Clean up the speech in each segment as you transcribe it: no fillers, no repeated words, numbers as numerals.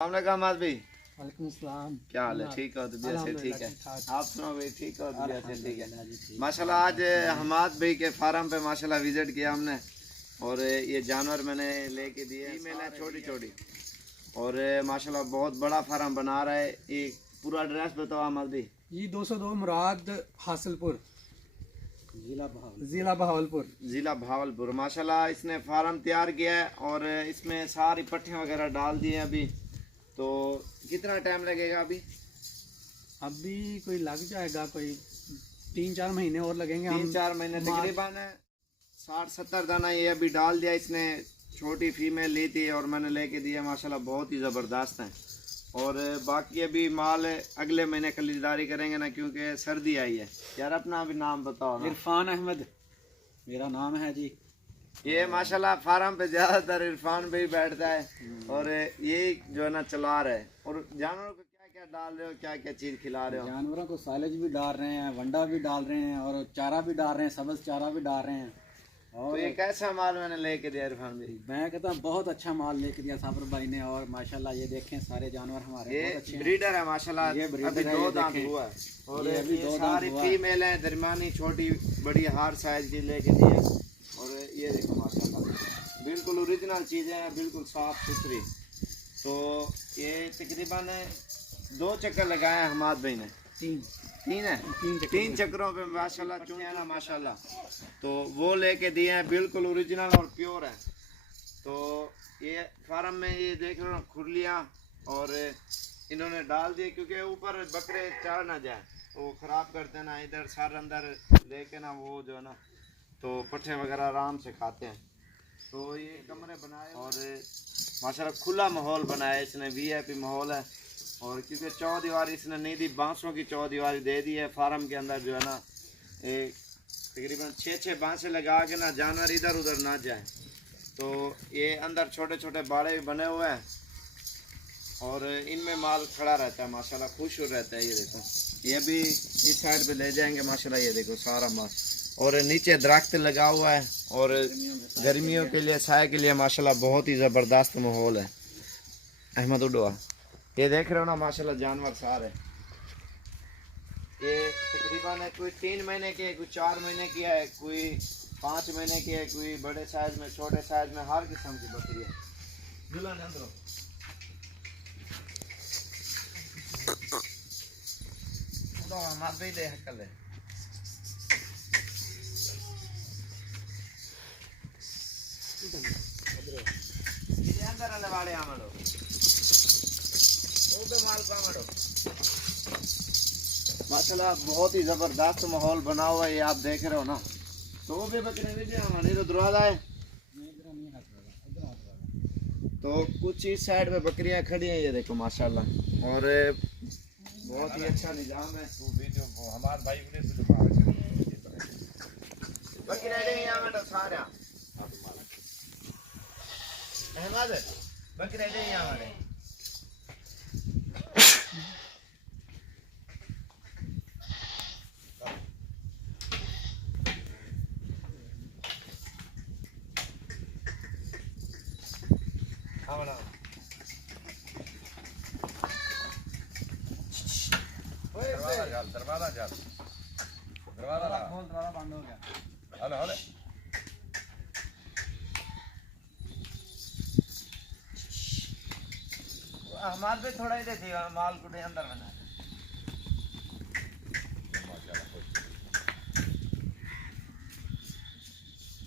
अहमद भाई, वालेकुम सलाम। क्या हाल है? ठीक हो? तबीयत से ठीक है? आप सुनो भाई, ठीक हो? तबीयत से ठीक है माशाल्लाह। आज हमाद भाई के फार्म पे माशाल्लाह विजिट किया हमने और ये जानवर मैंने लेके दिए। फीमेल है छोटी छोटी और माशाल्लाह बहुत बड़ा फार्म बना रहा है। ये पूरा एड्रेस बताओ अहमद भाई। ये 202 मुराद हासिलपुर, जिला बहावलपुर। ज़िला भावलपुर। माशाल्लाह इसने फार्म तैयार किया है और इसमें सारी पट्टियाँ वगैरह डाल दी हैं अभी। तो कितना टाइम लगेगा अभी? अभी कोई लग जाएगा, कोई 3-4 महीने और लगेंगे। 3-4 महीने तकरीबन 60-70 दाना ये अभी डाल दिया इसने। छोटी फीमेल ली थी और मैंने लेके दिया माशाल्लाह, बहुत ही ज़बरदस्त हैं। और बाकी अभी माल अगले महीने खरीदारी करेंगे ना, क्योंकि सर्दी आई है। यार अपना अभी नाम बताओ ना। इरफान अहमद मेरा नाम है जी। ये माशाल्लाह फार्म पे ज़्यादातर इरफान भाई बैठता है और ये जो है ना चला रहे हैं। और जानवरों को क्या क्या डाल रहे हो, क्या क्या चीज़ खिला रहे हो? जानवरों को साइलेज भी डाल रहे हैं, वंडा भी डाल रहे हैं और चारा भी डाल रहे हैं, सब्ज चारा भी डाल रहे हैं। और और ये कैसा माल मैंने लेके दिया इरफान भाई? मैं कहता हूँ बहुत अच्छा माल लेके दिया साबर भाई ने। और माशाल्लाह ये देखें सारे जानवर हमारे ये बहुत अच्छे हैं। ब्रीडर है माशाल्लाह। ये ब्रीडर अभी है, 2 ये दांत देखें। हुआ है और ये अभी ये 2 दांत सारी हुआ है। फीमेल है, दरमियानी छोटी बड़ी हार साइज की लेके दी है। और ये देखो माशाल्लाह बिल्कुल ओरिजिनल चीज़ें हैं, बिल्कुल साफ सुथरी। तो ये तकरीबन 2 चक्कर लगाए हैं हमाद भाई ने। 3 है? 3 चक्करों पे माशाल्लाह चुने हैं ना माशाल्लाह। तो वो लेके दिए हैं, बिल्कुल ओरिजिनल और प्योर है। तो ये फार्म में ये देख रहे हो खुरलियाँ और इन्होंने डाल दिए, क्योंकि ऊपर बकरे चढ़ ना जाए, वो ख़राब करते हैं ना। इधर सर अंदर लेके ना वो जो है ना, तो पट्टे वगैरह आराम से खाते हैं। तो ये कमरे बनाए और माशाल्लाह खुला माहौल बनाया इसने, वीआईपी माहौल है। और क्योंकि चौदीवारी इसने नहीं दी, बांसों की चौदीवारी दे दी है फार्म के अंदर जो है ना। एक तकरीबन 6 बांसें लगा के ना जानवर इधर उधर ना जाए। तो ये अंदर छोटे छोटे बाड़े भी बने हुए हैं और इनमें माल खड़ा रहता है माशाल्लाह, खुश हो रहता है। ये देखो ये भी इस साइड पे ले जाएंगे माशाल्लाह। ये देखो सारा माल और नीचे दरख्त लगा हुआ है और गर्मियों के लिए साए के लिए माशाल्लाह बहुत ही ज़बरदस्त माहौल है। अहमद उडवा ये देख रहे हो ना माशाल्लाह, जानवर सारे ये तकरीबन कोई 3 महीने के, कोई 4 महीने की है, कोई 5 महीने की है, कोई बड़े साइज में, छोटे साइज में, हर किस्म की बकरी है। दुल्हन अंदर दे हकल है। अंदर वाले वाले आमड़ो वो पे माल पामड़ो माशाल्लाह बहुत ही जबरदस्त माहौल बना हुआ है, ये आप देख रहे हो ना। तो वो भी बकरे भी हमारे तो दरवाजा है। तो कुछ इस साइड में बकरियां खड़ी हैं, ये देखो माशाल्लाह। और बहुत ही अच्छा निजाम है। हमारे भाई बकरियां यहाँ में तो सारे अहमद बकरे दे यहाँ वाले दरवाजा बंद हो गया। हेलो हेलो हमारे पे थोड़ा ही देती माल कुटे अंदर बना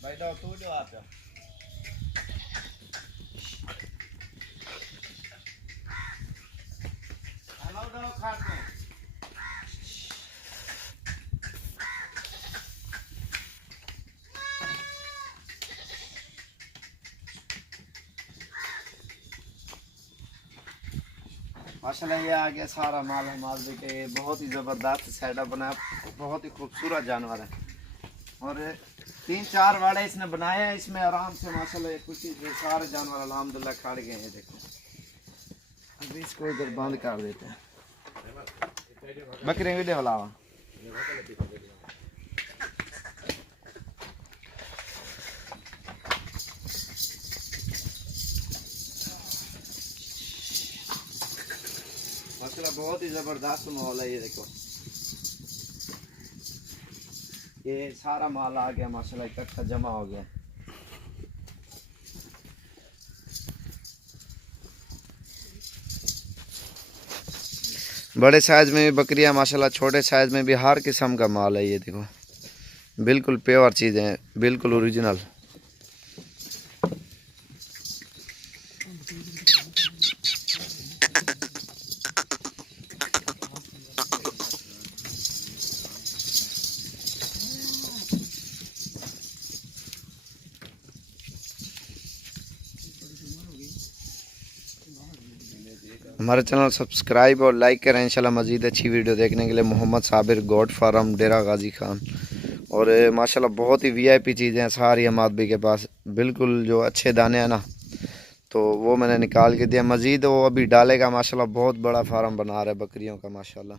भाई। तो तू जो आप जाओ हेलो दो खाट में माशाल्लाह। ये आ गया सारा माल हमारे के। बहुत ही ज़बरदस्त सेटअप बना, बहुत ही खूबसूरत जानवर है। और 3-4 वाड़े इसने बनाए हैं, इसमें आराम से माशाल्लाह कुछ सारे जानवर अल्हम्दुलिल्लाह खड़ गए हैं। देखो अभी इसको इधर बंद कर देते हैं। बकरे वीडियो लावा माशाल्लाह बहुत ही ज़बरदस्त माहौल है। ये देखो ये सारा माल आ गया माशाल्लाह, इकट्ठा जमा हो गया। बड़े साइज़ में भी बकरियां माशाल्लाह, छोटे साइज़ में भी हर किस्म का माल है। ये देखो बिल्कुल प्योर चीज़ें हैं, बिल्कुल ओरिजिनल। हमारे चैनल सब्सक्राइब और लाइक करें इंशाल्लाह। मज़ीद अच्छी वीडियो देखने के लिए मोहम्मद साबिर गोट फार्म डेरा गाजी खान। और माशाल्लाह बहुत ही वीआईपी चीज़ें हैं सारी हमाद भाई के पास, बिल्कुल जो अच्छे दाने हैं ना, तो वो मैंने निकाल के दिया। मज़ीद वो अभी डालेगा माशाल्लाह, बहुत बड़ा फार्म बना रहा है बकरियों का माशाल्लाह।